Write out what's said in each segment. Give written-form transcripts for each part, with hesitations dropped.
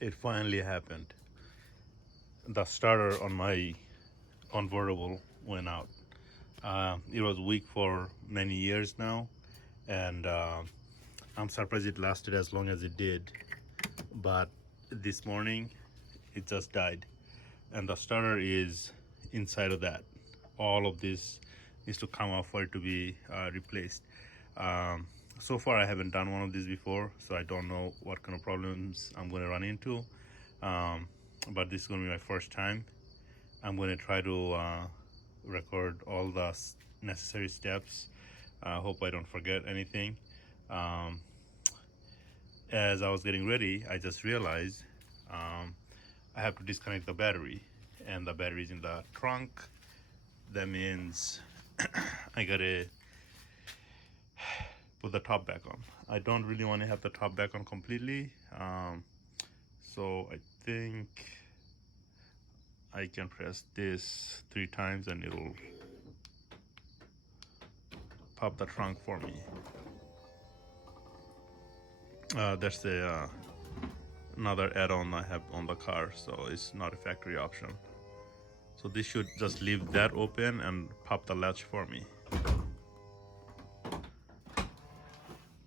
It finally happened. The starter on my convertible went out. It was weak for many years now, and I'm surprised it lasted as long as it did. But this morning, it just died, and the starter is inside of that. All of this needs to come off for it to be replaced. So far, I haven't done one of these before, so I don't know what kind of problems I'm going to run into. But this is going to be my first time. I'm going to try to record all the necessary steps. I hope I don't forget anything. Um, as I was getting ready, I just realized I have to disconnect the battery, and the battery is in the trunk. That means I gotta put the top back on. I don't really want to have the top back on completely, so I think I can press this 3 times and it'll pop the trunk for me. That's the another add-on I have on the car, so it's not a factory option. So this should just leave that open and pop the latch for me.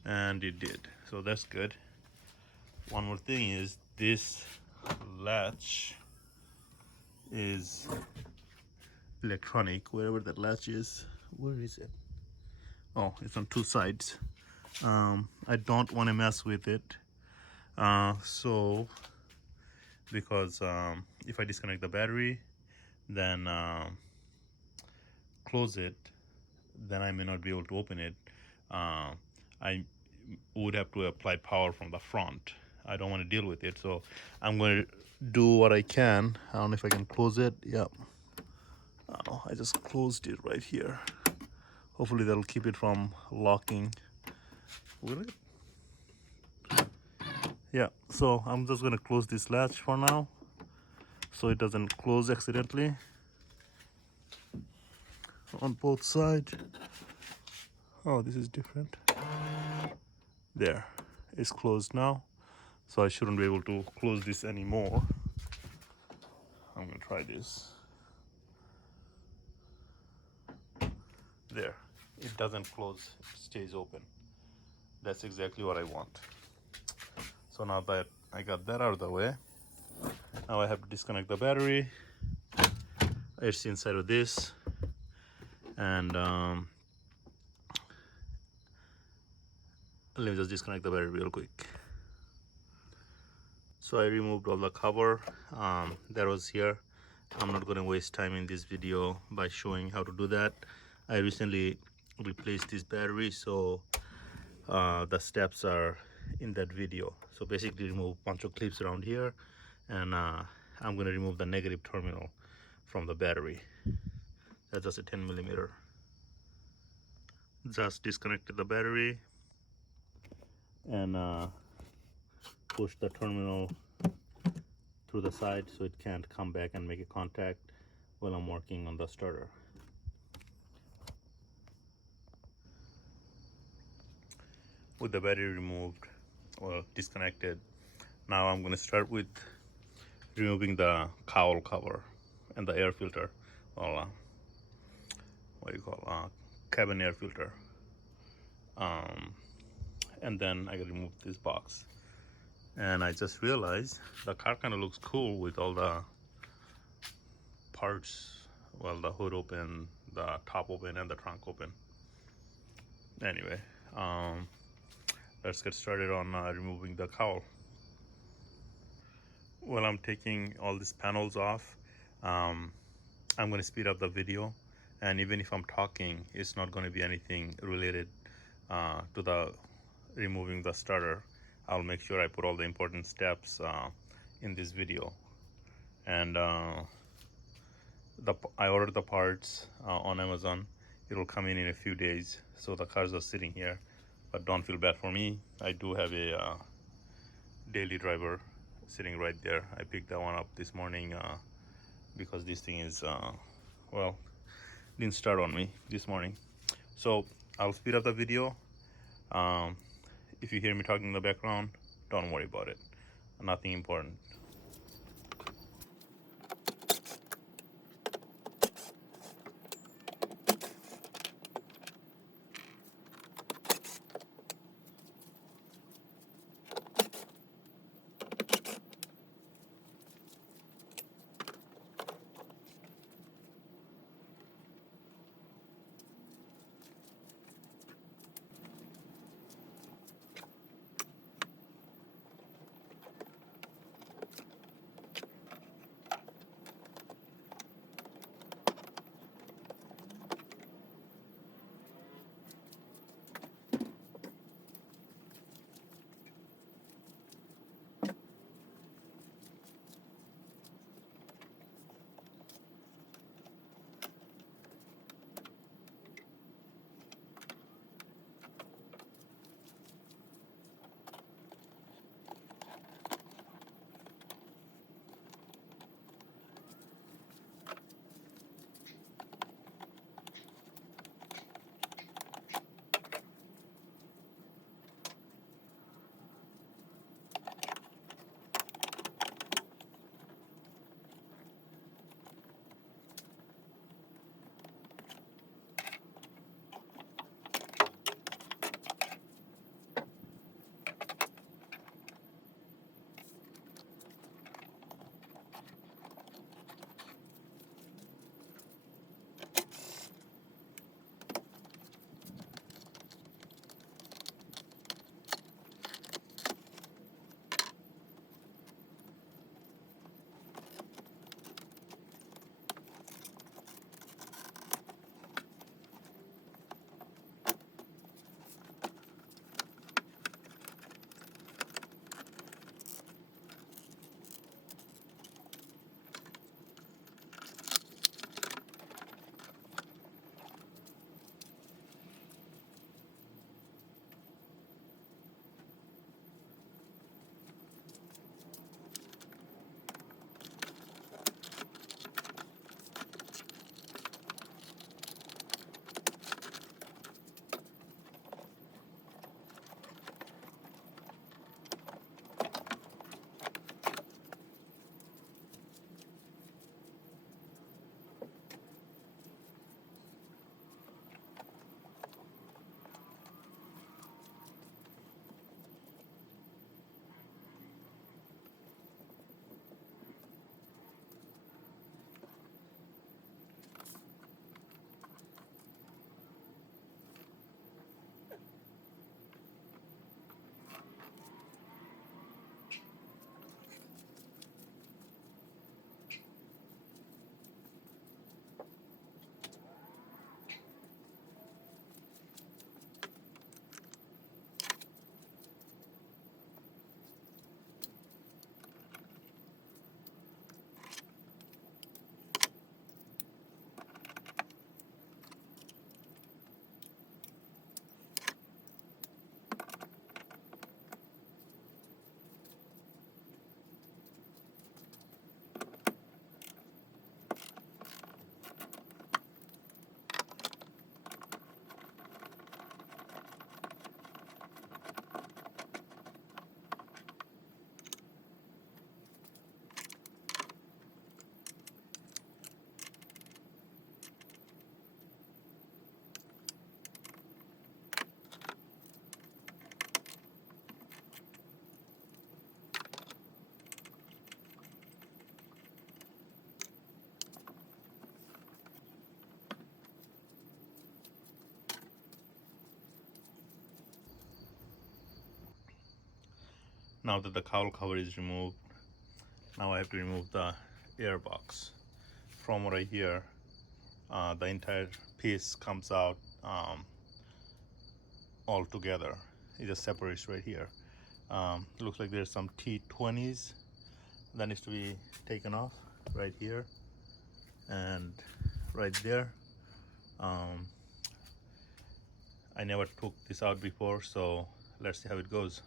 And it did, so that's good. One more thing is this latch is electronic, wherever that latch is. Where is it? Oh, it's on 2 sides. I don't want to mess with it, so because if I disconnect the battery, then close it, then I may not be able to open it. I would have to apply power from the front. I don't want to deal with it, so I'm going to do what I can. I don't know if I can close it. Yep. Oh, I just closed it right here. Hopefully that'll keep it from locking. Will it? Yeah, so I'm just going to close this latch for now so it doesn't close accidentally on both sides. Oh, this is different. There, it's closed now, so I shouldn't be able to close this anymore. I'm gonna try this. There, it doesn't close, it stays open. That's exactly what I want. So now that I got that out of the way, now I have to disconnect the battery. It's inside of this, and let me just disconnect the battery real quick. So I removed all the cover that was here. I'm not going to waste time in this video by showing how to do that. I recently replaced this battery, so the steps are in that video. So basically remove a bunch of clips around here, and I'm going to remove the negative terminal from the battery. That's just a 10mm. Just disconnected the battery and push the terminal through the side so it can't come back and make a contact while I'm working on the starter. With the battery removed or disconnected, now I'm going to start with removing the cowl cover and the air filter. Well, what do you call cabin air filter. And then I gotta remove this box. And I just realized the car kind of looks cool with all the parts. Well, the hood open, the top open, and the trunk open. Anyway, let's get started on removing the cowl. Well, I'm taking all these panels off. I'm going to speed up the video, and even if I'm talking, it's not going to be anything related to the removing the starter. I'll make sure I put all the important steps in this video. And I ordered the parts on Amazon. It'll come in a few days, so the cars are sitting here. But don't feel bad for me. I do have a daily driver sitting right there. I picked that one up this morning because this thing is well, didn't start on me this morning. So I'll speed up the video. If you hear me talking in the background, don't worry about it. nothing important. Now that the cowl cover is removed, now I have to remove the air box. From what I hear, the entire piece comes out all together. It just separates right here. Looks like there's some T20s that needs to be taken off right here and right there. I never took this out before, so let's see how it goes.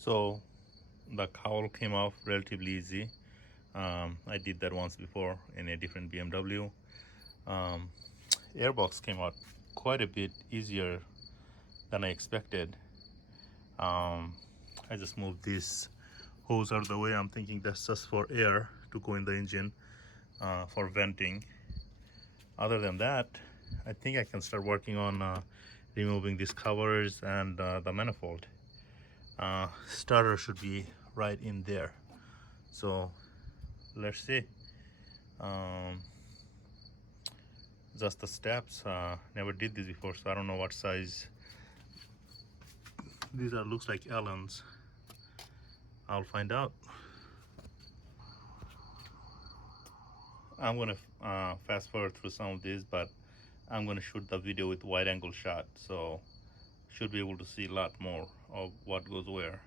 So the cowl came off relatively easy. I did that once before in a different BMW. Airbox came out quite a bit easier than I expected. I just moved this hose out of the way. I'm thinking that's just for air to go in the engine for venting. Other than that, I think I can start working on removing these covers and the manifold. Starter should be right in there, so let's see. Just the steps. Never did this before, so I don't know what size these are. Looks like Allen's. I'll find out. I'm gonna fast forward through some of these, but I'm gonna shoot the video with wide angle shot, so should be able to see a lot more of what goes where.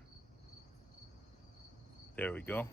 There we go.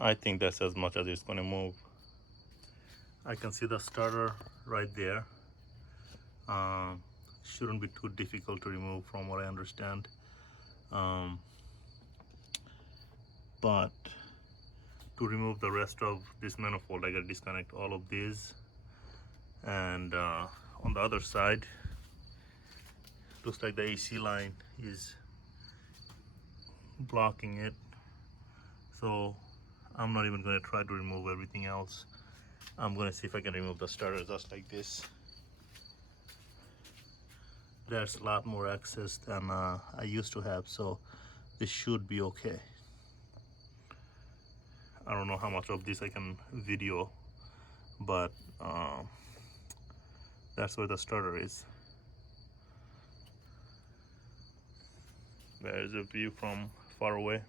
I think that's as much as it's going to move. I can see the starter right there. Shouldn't be too difficult to remove from what I understand. But to remove the rest of this manifold, I gotta disconnect all of these, and on the other side looks like the AC line is blocking it, so I'm not even going to try to remove everything else. I'm going to see if I can remove the starter just like this. There's a lot more access than I used to have, so this should be okay. I don't know how much of this I can video, but that's where the starter is. There's a view from far away.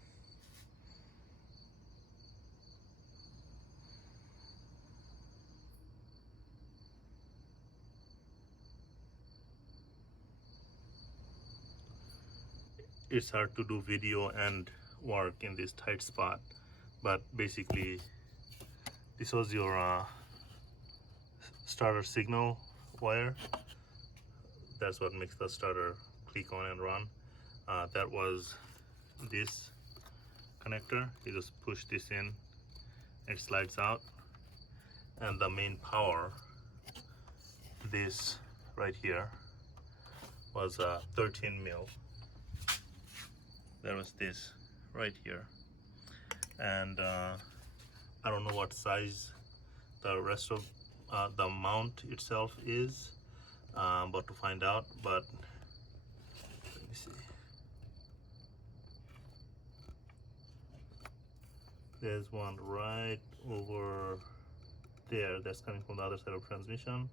It's hard to do video and work in this tight spot, but basically this was your starter signal wire. That's what makes the starter click on and run. That was this connector. You just push this in, it slides out, and the main power, this right here, was 13 mil. There was this right here, and I don't know what size the rest of the mount itself is, but to find out. But let me see. There's one right over there that's coming from the other side of transmission,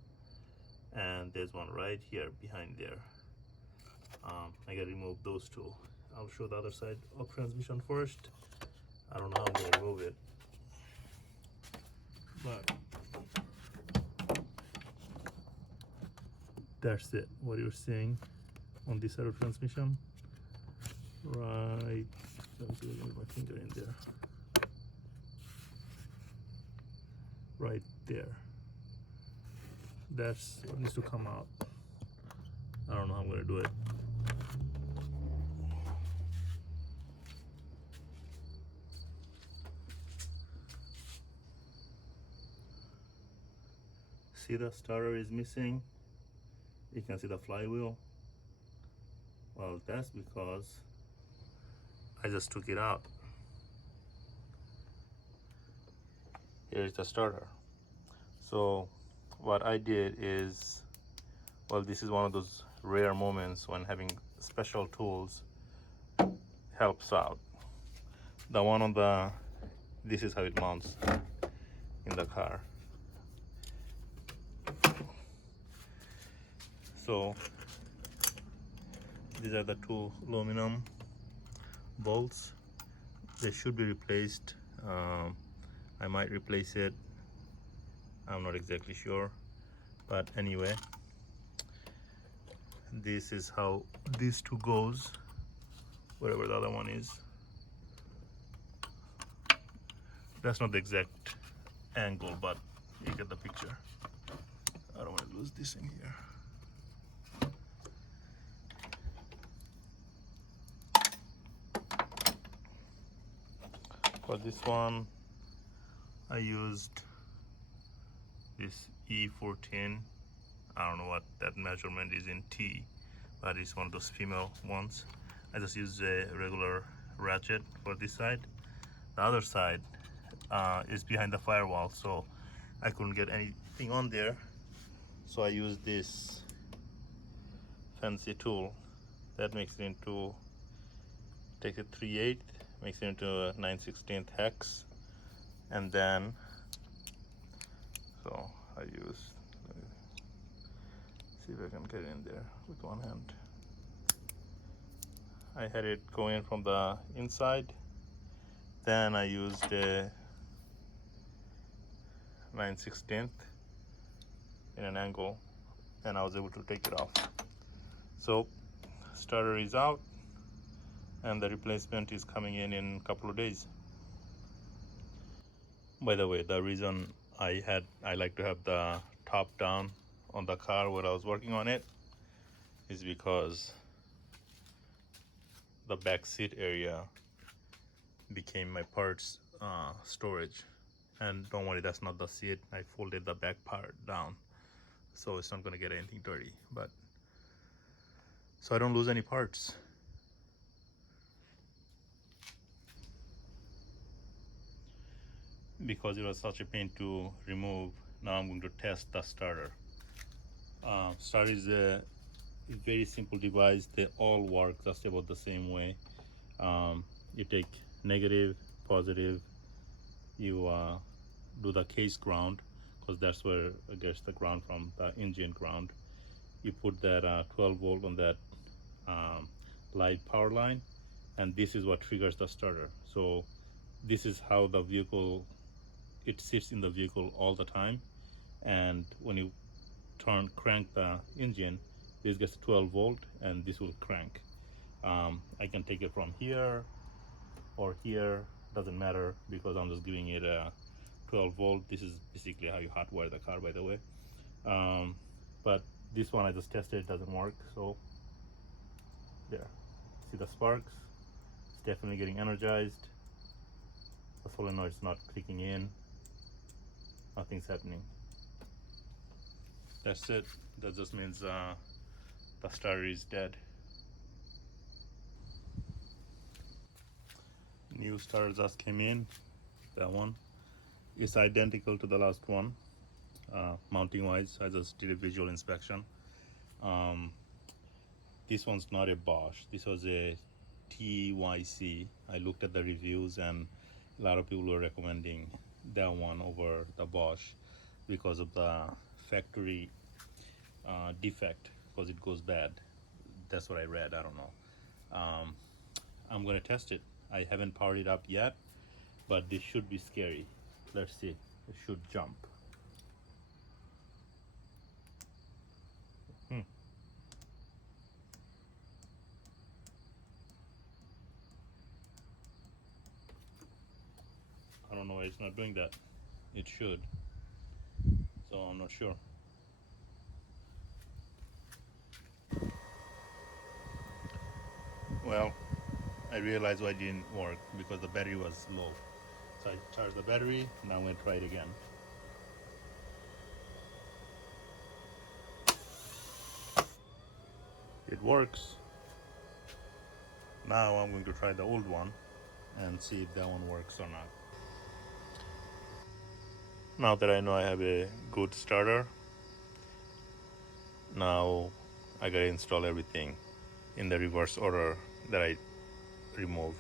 and there's one right here behind there. I gotta remove those two. I'll show the other side of transmission first. I don't know how I'm gonna remove it, but that's it. What you're seeing on this side of transmission, right? Let me see if I can get my finger in there. Right there. That's what needs to come out. I don't know how I'm gonna do it. See, the starter is missing. You can see the flywheel. Well, that's because I just took it out. Here's the starter. So what I did is, well, this is one of those rare moments when having special tools helps out. The one on the, this is how it mounts in the car. So these are the two aluminum bolts. They should be replaced. I might replace it. I'm not exactly sure, but anyway, this is how these two goes, wherever the other one is. That's not the exact angle, but you get the picture. I don't want to lose this in here. For this one, I used this E14. I don't know what that measurement is in T, but it's one of those female ones. I just used a regular ratchet for this side. The other side is behind the firewall, so I couldn't get anything on there. So I used this fancy tool that makes it into, take a 3/8, makes it into a 9/16 hex, and then so I used, see if I can get it in there with one hand. I had it go in from the inside, then I used a 9/16 in an angle, and I was able to take it off. So starter is out, and the replacement is coming in a couple of days. By the way, the reason I like to have the top down on the car when I was working on it is because the back seat area became my parts storage. And don't worry, that's not the seat. I folded the back part down, so it's not going to get anything dirty. But so I don't lose any parts. Because it was such a pain to remove, now I'm going to test the starter. Starter is a very simple device. They all work just about the same way. You take negative, positive, you do the case ground, because that's where it gets the ground from, the engine ground. You put that 12 volt on that live power line, and this is what triggers the starter. So this is how the vehicle, it sits in the vehicle all the time, and when you crank the engine, this gets 12 volt and this will crank. I can take it from here or here, doesn't matter, because I'm just giving it a 12 volt. This is basically how you hotwire the car, by the way. But this one I just tested, it doesn't work. So there, see the sparks? It's definitely getting energized. The solenoid's not clicking in, nothing's happening. That's it. That just means the starter is dead. New starter just came in. That one is identical to the last one. Mounting wise, I just did a visual inspection. This one's not a Bosch. This was a TYC. I looked at the reviews and a lot of people were recommending that one over the Bosch because of the factory defect, because it goes bad. That's what I read. I don't know. I'm gonna test it. I haven't powered it up yet, but this should be scary. Let's see. It should jump. I don't know why it's not doing that. It should. So I'm not sure. Well, I realized why it didn't work, because the battery was low. So I charged the battery. Now I'm going to try it again. It works. Now I'm going to try the old one and see if that one works or not. Now that I know I have a good starter, now I gotta install everything in the reverse order that I removed.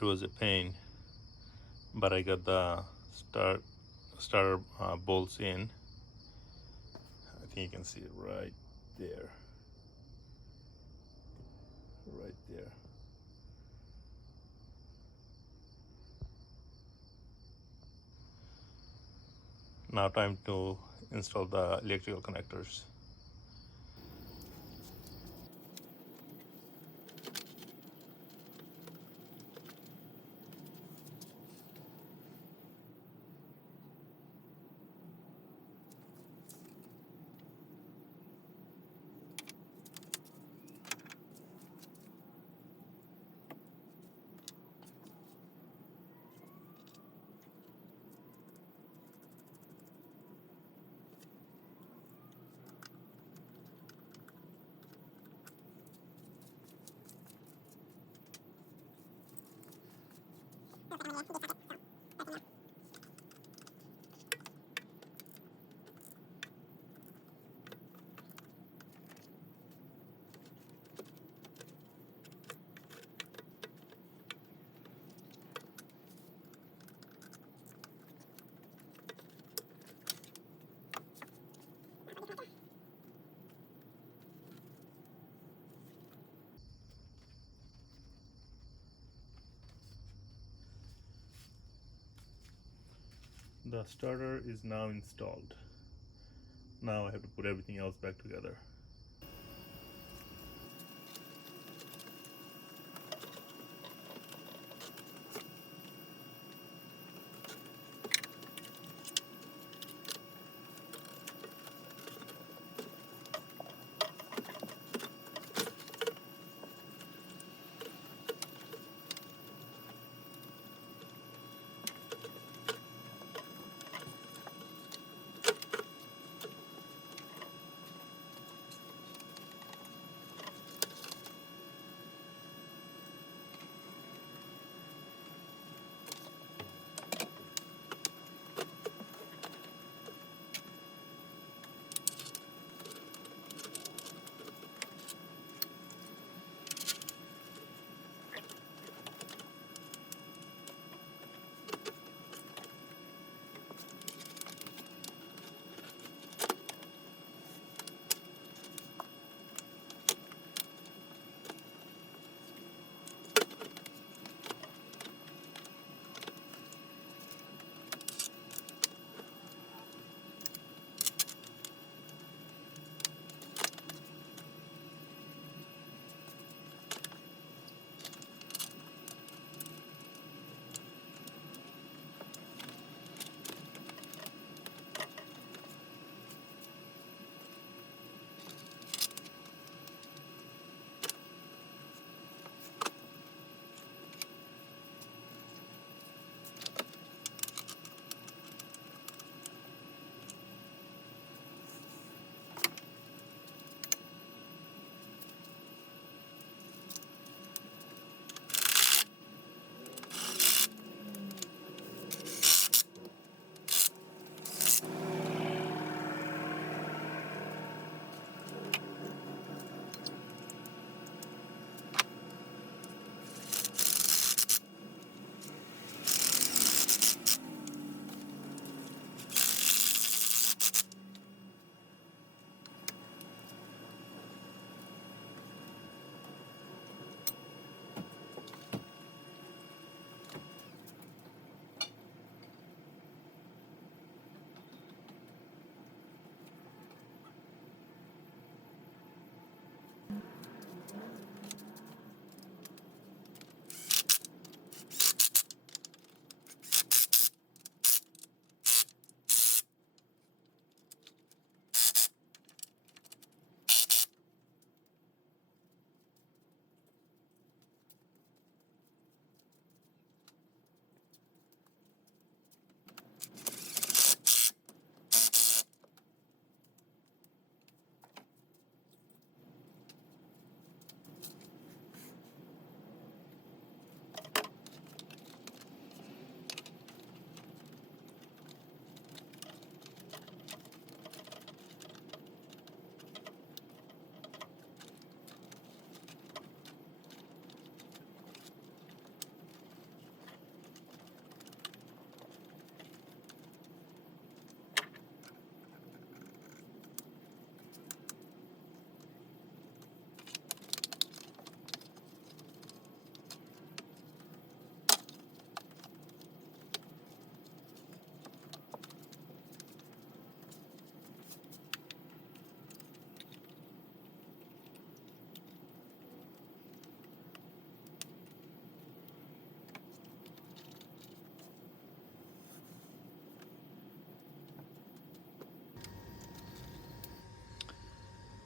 it was a pain, but I got the starter bolts in. I think you can see it right there. Right there. Now time to install the electrical connectors. The starter is now installed. Now I have to put everything else back together.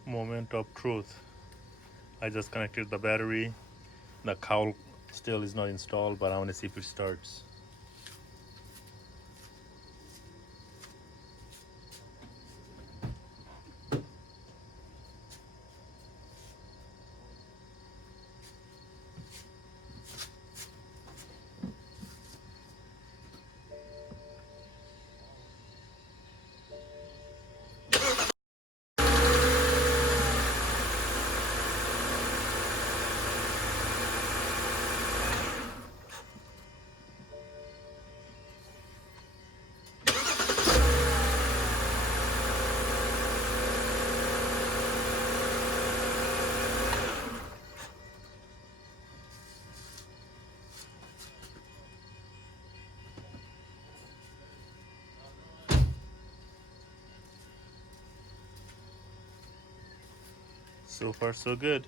Moment of truth. I just connected the battery. The cowl still is not installed, but I want to see if it starts. So far, so good.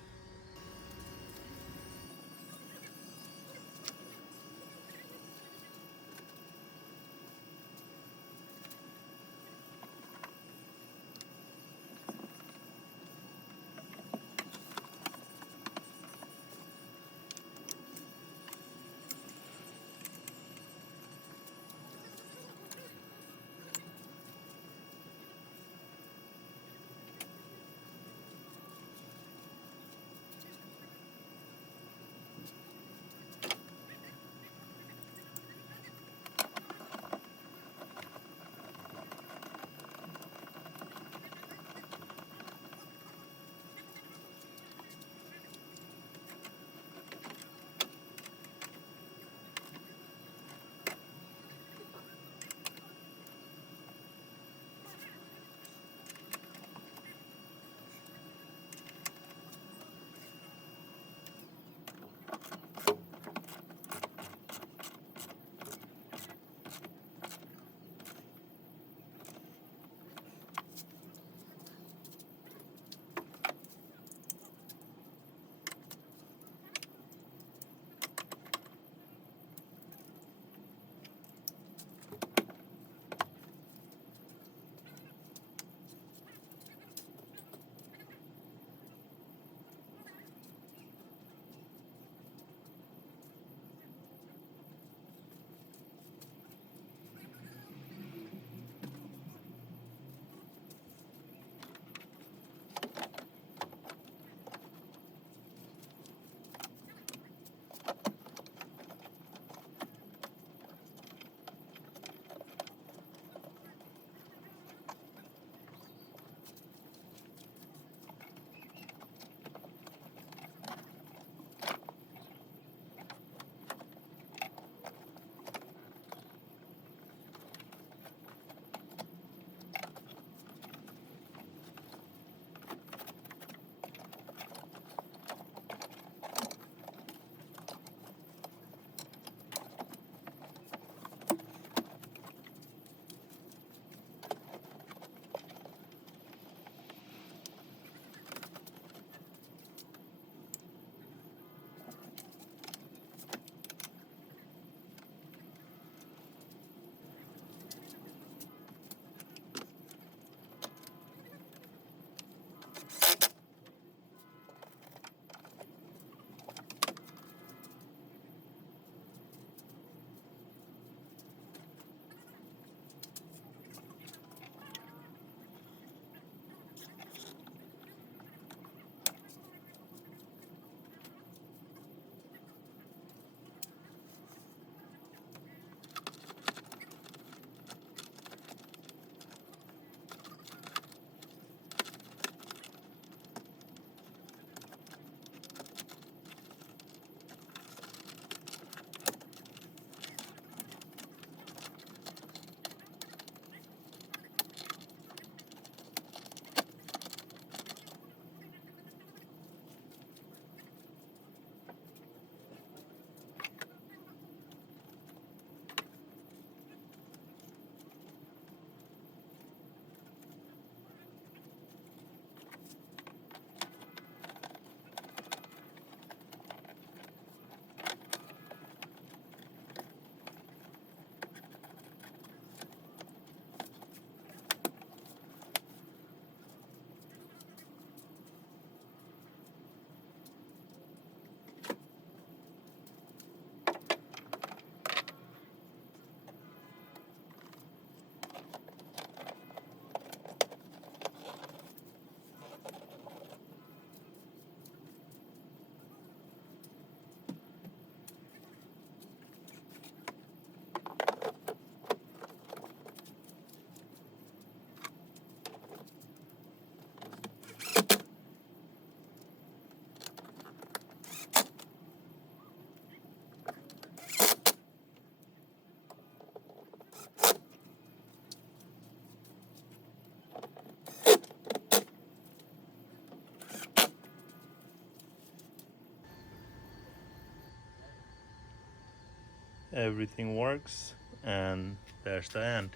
everything works, and there's the end.